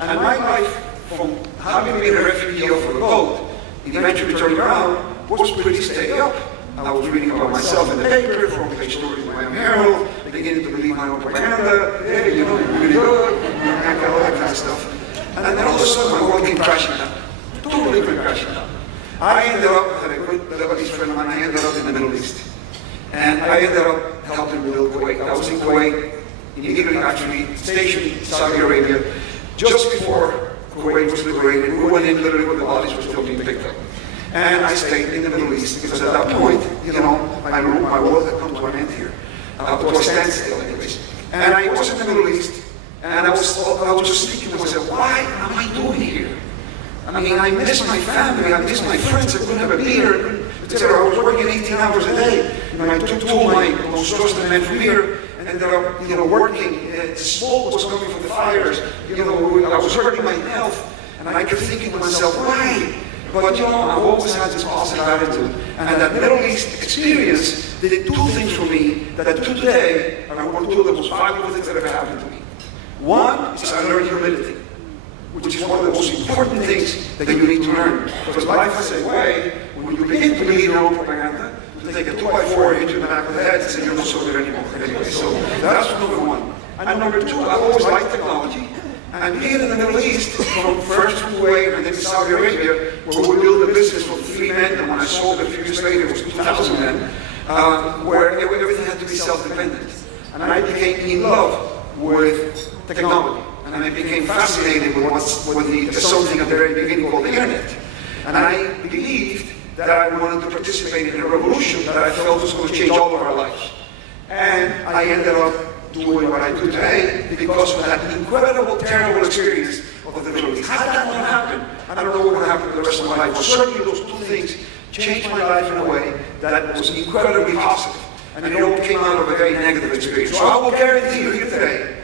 And my life, from having been a refugee off a boat, eventually turning around, was pretty steady up. I was reading about myself in the paper, front page stories in the Miami Herald, beginning to believe my own propaganda, hey, you're really good, all that kind of stuff. And then all of a sudden my world came crashing down. Totally came crashing down. I ended up, had a good Lebanese friend of mine, I ended up in the Middle East. And I ended up helping build Kuwait. I was in Kuwait, immediately actually stationed in Saudi Arabia, just before Kuwait was liberated. We went in literally when the bodies were still being picked up. And I stayed in the Middle East because at that point, my world had come to an end here, to a standstill anyways. And I was in the Middle East, and I was just thinking to myself, why am I doing here? I mean, I miss my family, I miss my friends, I couldn't have a beer, etc. I was working 18 hours a day. I took two of my most trusted men from here, and ended up, working. Smoke was coming from the fires. I was hurting my health, and I kept thinking to myself, why? But I've always had this positive attitude, and that Middle East experience did two things for me that to today are one of the most valuable things that ever happened to me. One is I learned humility, which is one of the most important things that you need to learn. Because life has a way, when you begin to believe your own propaganda, to take a 2x4 into the back of the head and say you're not so good anymore. Anyway, so that's number one. And number two, I've always liked technology. And being in the Middle East, first from Kuwait and then Saudi Arabia, where we built a business from 3 men, and when I sold it a few years later, it was 2,000 men, where everything had to be self-dependent. And I became in love with technology. And I became fascinated with something at the very beginning called the internet. And I believed that I wanted to participate in a revolution that I felt was going to change all of our lives. And I ended up doing what I do today because of that incredible, terrible experience of the Middle East. Had that not happened, I don't know what would happen to the rest of my life. But certainly those two things changed my life in a way that was incredibly positive. And it all came out of a very negative experience. So I will guarantee you here today,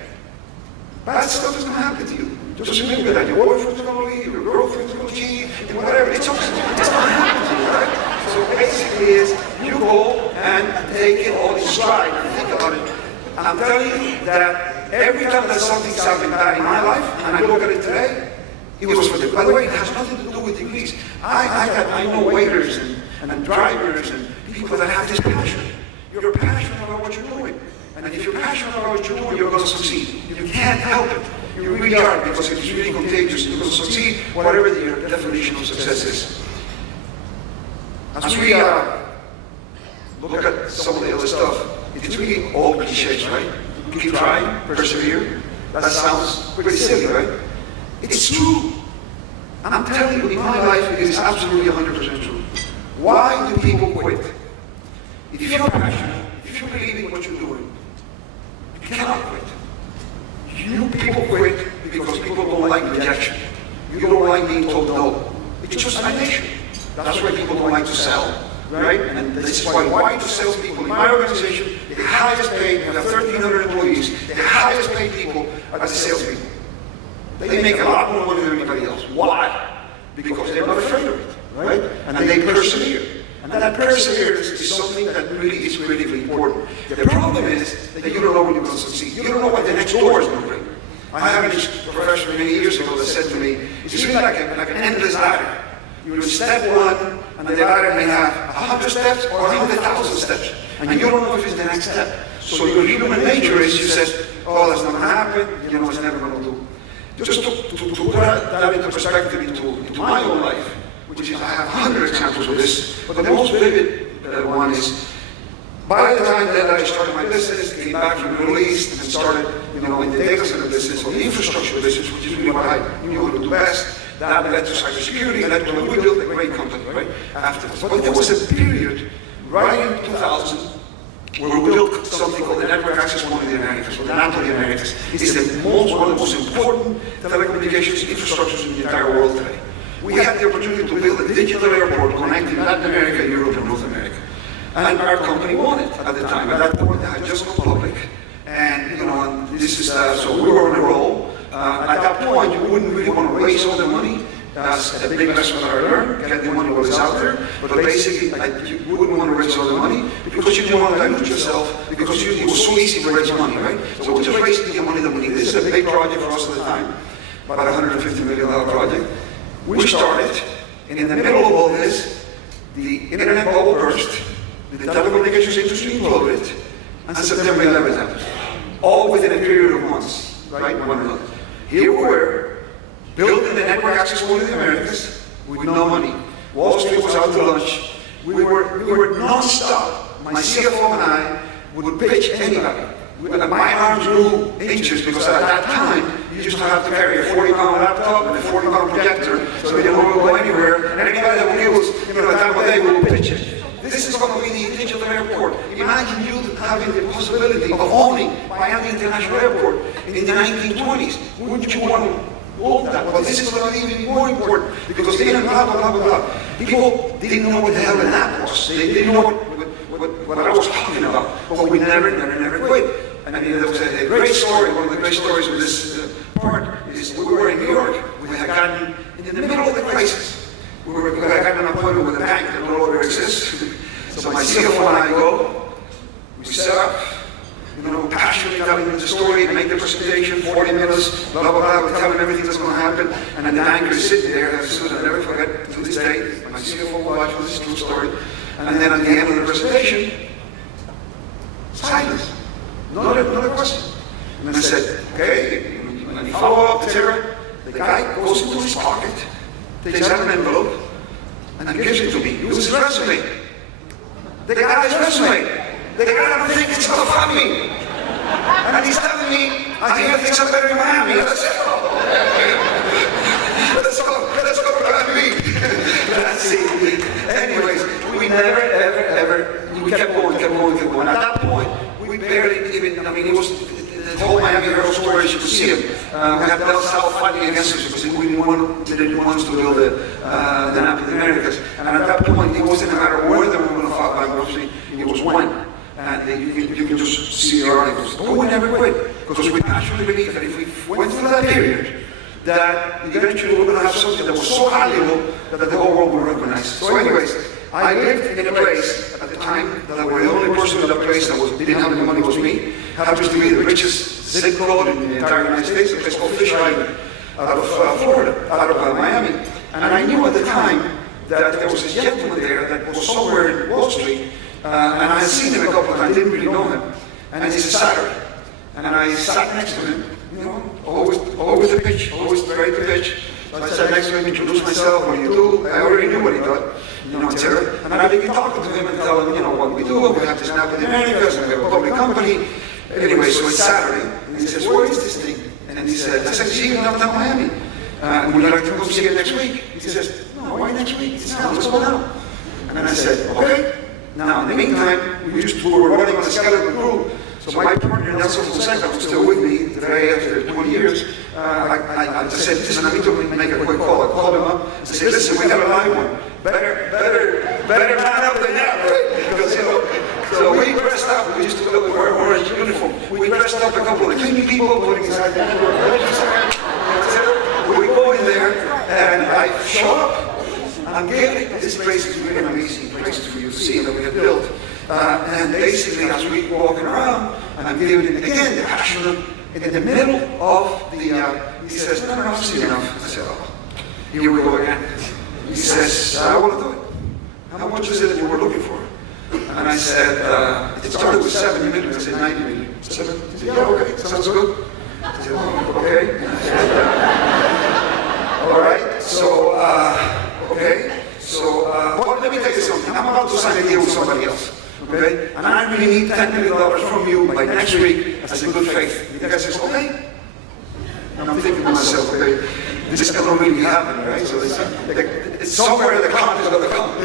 bad stuff is going to happen to you. Just remember that your boyfriend's going to leave, your girlfriend's going to cheat, and whatever. It's going to happen to you, right? So basically is you go and take it all in stride and think about it. I'm telling you that every time that something's happened bad in my life, and I look at it today, it was for the. By the way, it has nothing to do with degrees. I know waiters and drivers and people that have this passion. You're passionate about what you're doing. And if you're passionate about what you're doing, you're going to succeed. You can't help it. You really are, because it's really contagious. You're going to succeed, whatever your definition of success is. As we look at some of the other stuff, it's really all cliches, right? Keep trying, persevere. That sounds pretty silly, right? It's true. I'm telling you, in my life, it is absolutely 100% true. Why do people quit? If you're passionate, if you believe in what you're doing, you cannot quit. You people quit because people don't like rejection. You don't like being told no. It's just my nature. That's why people don't like to sell. Right? And this is why do salespeople in my organization, the highest paid, we have 1,300 employees, the highest paid people are the salespeople. They make a lot more money than anybody else. Why? Because they're not afraid of it, right? And they persevere. And that perseverance is something that really is critically important. The problem is that you don't know when you're going to succeed. You don't know what the next door is going to bring. I had a professor many years ago that said to me, it's really like an endless ladder. You're in step one, and the ladder may have 100 steps or 100,000 steps. And you don't know if it's the next step. So your human nature is, you says, oh, that's not going to happen, it's never going to do. Just to put that into perspective into my own life, which is, I have 100 examples of this, but the most vivid one is, by the time that I started my business, came back from the Middle East and started, in the data center business or the infrastructure business, which is really what I knew how to do best, that led to cybersecurity, and led to, we built a great company, right, afterwards. But there was a period, right in 2000, where we built something called the Network Access Point of the Americas, or the NAP of the Americas. It's one of the most important telecommunications infrastructures in the entire world today. We had the opportunity to build a digital airport connecting Latin America, Europe, and North America. And our company won it at the time. At that point, I had just gone public. And, this is, so we were on a roll. At that point, you wouldn't really want to raise all the money. That's a big lesson that I learned, get the money what is out there. But basically, you wouldn't want to raise all the money because you didn't want to dilute yourself, because it was so easy to raise money, right? So we just raised the money that we needed. This is a big project for us at the time, about a $150 million project. We started, and in the middle of all this, the internet bubble burst, the telecommunications industry imploded, and September 11th happened. All within a period of months, right? One another. Here we were, building the Network Access Point of the Americas with no money. Wall Street was out to lunch. We were non-stop. My CFO and I would pitch anybody. My arms grew inches because at that time, you used to have to carry a 40-pound laptop and a 40-pound projector, so you don't go anywhere. And anybody that would use, at the time of day, would pitch it. This is going to be the digital airport. Imagine you having the possibility of owning Miami International Airport in the 1920s. Wouldn't you want to own that? Well, this is going to be even more important because they didn't blah, blah, blah, blah, blah. People didn't know what the hell an app was. They didn't know what I was talking about. But we never quit. And I mean, there was a great story. One of the great stories of this part is we were in New York. We had gotten in the middle of the crisis. We had gotten an appointment with a bank that no longer exists. So my CFO and I go, we set up, passionately telling them the story, make the presentation, 40 minutes, blah, blah, blah, we tell them everything that's going to happen, and then the banker is sitting there, as soon as I never forget to this day, my CFO will watch this true story, and then at the end of the presentation, silence, another question. And then I said, okay, and you follow up, etc. The guy goes into his pocket, takes out an envelope, and then gives it to me. It was his resume. The guy's resume. The guy don't think it's going to fund me. And he's telling me, I hear things are better in Miami. Let's go to Miami. That's it. Anyways, we never, ever, we kept going. At that point, we barely even, it was the whole Miami Herald story, you could see him. We had Del Sal fighting against us because we didn't want us to build the NAP of the Americas. And at that point, it wasn't a matter of whether we were going to fight by Wall, it was when. And you can just see the articles. But we never quit, because we actually believe that if we went through that period, that eventually we're going to have something that was so valuable that the whole world will recognize. So anyways, I lived in a place at the time that I was the only person in that place that didn't have any money was me. Happens to be the richest zip code in the entire United States, a place called Fish Island, out of Florida, out of Miami. And I knew at the time that there was a gentleman there that was somewhere in Wall Street, and I had seen him a couple of times, I didn't really know him. And he's a Saturday. And I sat next to him, always the pitch, always ready to pitch. So I sat next to him, introduced myself, what do you do? I already knew what he did, etc. And I began talking to him and tell him, what we do, we have this NAP of the Americas, and we have a public company. Anyway, so it's Saturday, and he says, where is this thing? And he said, I said, see you in downtown Miami. Would you like to come see it next week? He says, no, why next week? He says, no, let's go now. And then I said, okay. Now, in the meantime, we were running on a skeleton crew. So my partner, Nelson Fonseca, who's still with me today after 20 years, I said, listen, I need to make a quick call. I called him up and said, listen, we got a live one. Better man up than that, right? Because, so we dressed up. We used to wear orange uniform. We dressed up a couple of the cleaning people, putting inside the we go in there, and I show up. I'm giving this place is really an amazing place for you to see that we have built. And basically, as we walking around, and I'm giving it again, the passion in the middle of the, he says, no, I've seen enough. I said, oh, here we go again. He says, I want to do it. How much is it that you were looking for? And I said, it started with 70 million. I said, 90 million. 7? He said, yeah, okay, sounds good. I said, okay. only need $10 million from you by next week as a good faith. The guy says, okay. And I'm thinking to myself, okay, this cannot really happen, right? So it's somewhere the count is going to come.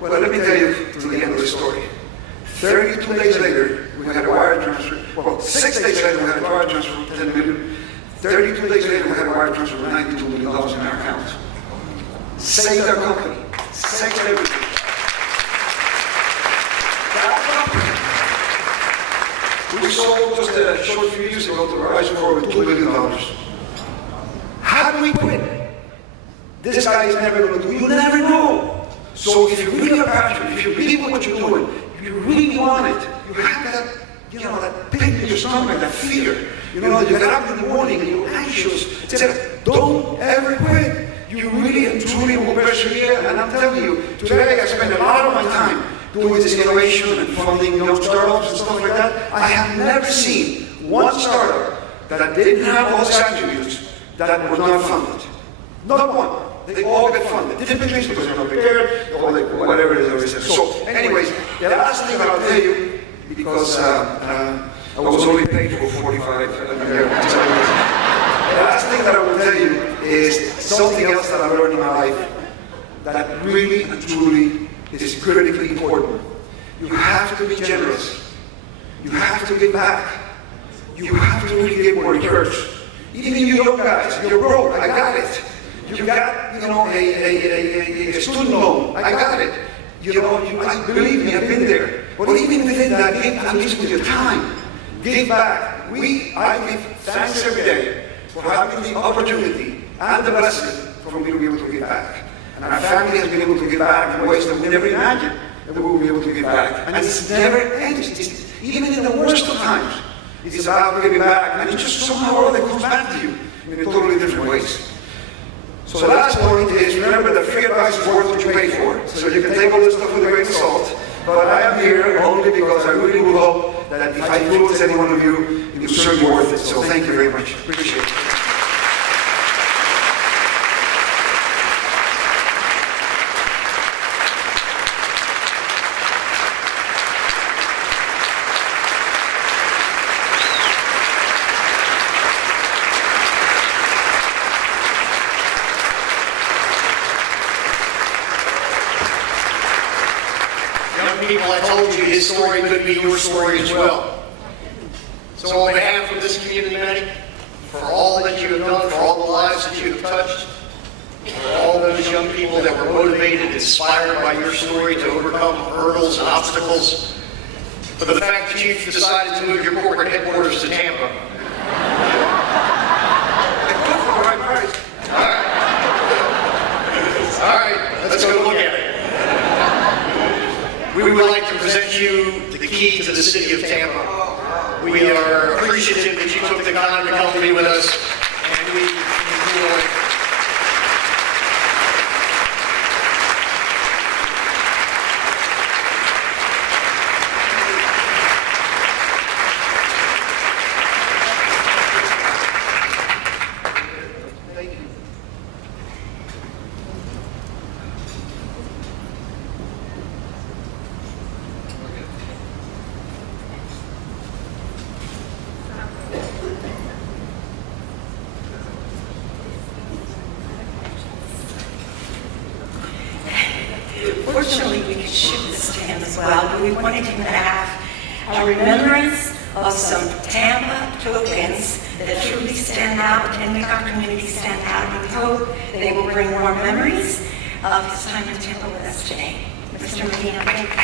Well, let me tell you to the end of the story. 32 days later, we had a wire transfer. Well, 6 days later, we had a wire transfer of $10 million. 32 days later, we had a wire transfer of $92 million in our account. Saved our company. Saved everything. We sold just a short few years ago to Verizon for over $2 billion. How do we quit? This guy is never going to do it. You never know. So if you really are passionate, if you really want what you're doing, if you really want it, you have that, that pit in your stomach, that fear. You get up in the morning and you're anxious, etc. Don't ever quit. You really and truly will persevere. And I'm telling you, today I spend a lot of my time doing this innovation and funding young startups and stuff like that. I have never seen one startup that didn't have all these attributes that was not funded. Not one. They all get funded. Different things because they're not prepared, or whatever it is. So, anyways, the last thing I'll tell you, because I was only paid for 45 a year. The last thing that I will tell you is something else that I've learned in my life that really and truly is critically important. You have to be generous. You have to give back. You have to really give more encourage. Even you young guys, you're broke, I got it. You got, a student loan, I got it. I believe me, I've been there. But even within that, give at least with your time. Give back. I give thanks every day for having the opportunity and the blessing for me to be able to give back. And our family has been able to give back in ways that we never imagined that we will be able to give back. And it's never ends. Even in the worst of times, it's about giving back. And it just somehow or other comes back to you in totally different ways. So the last point is, remember that free advice is worth what you pay for it. So you can take all this stuff with a grain of salt. But I am here only because I really will hope that if I influence any one of you, it was certainly worth it. So thank you very much. Appreciate it. People, I told you his story could be your story as well. So on behalf of this community, for all that you have done, for all the lives that you have touched, for all those young people that were motivated, inspired by your story to overcome hurdles and obstacles, for the fact that you've decided to move your corporate headquarters to Tampa. All right, let's go look at it. We would like to present you the key to the city of Tampa. We are appreciative that you took the time to come be with us, and we enjoy. Fortunately, we could ship this to him as well, but we wanted him to have a remembrance of some Tampa tokens that truly stand out and make our community stand out. And we hope they will bring more memories of his time in Tampa with us today. Mr. Medina, thank you.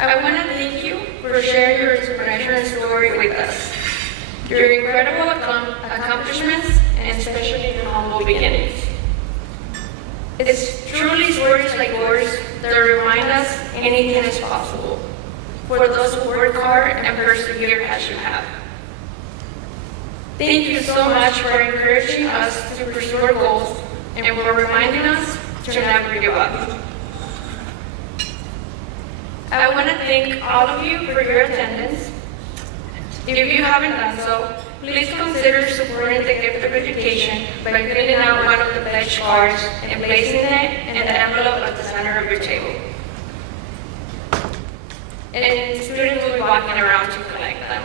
I want to thank you for sharing your inspirational story with us, your incredible accomplishments, and especially your humble beginnings. It's truly stories like yours that remind us anything is possible. for those who work hard and persevere as you have. Thank you so much for encouraging us to pursue our goals and for reminding us to never give up. I want to thank all of you for your attendance. If you haven't done so, please consider supporting the gift of education by filling out one of the pledge cards and placing it in the envelope at the center of your table. And students will be walking around to collect them.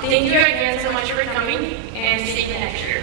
Thank you again so much for coming, and see you next year.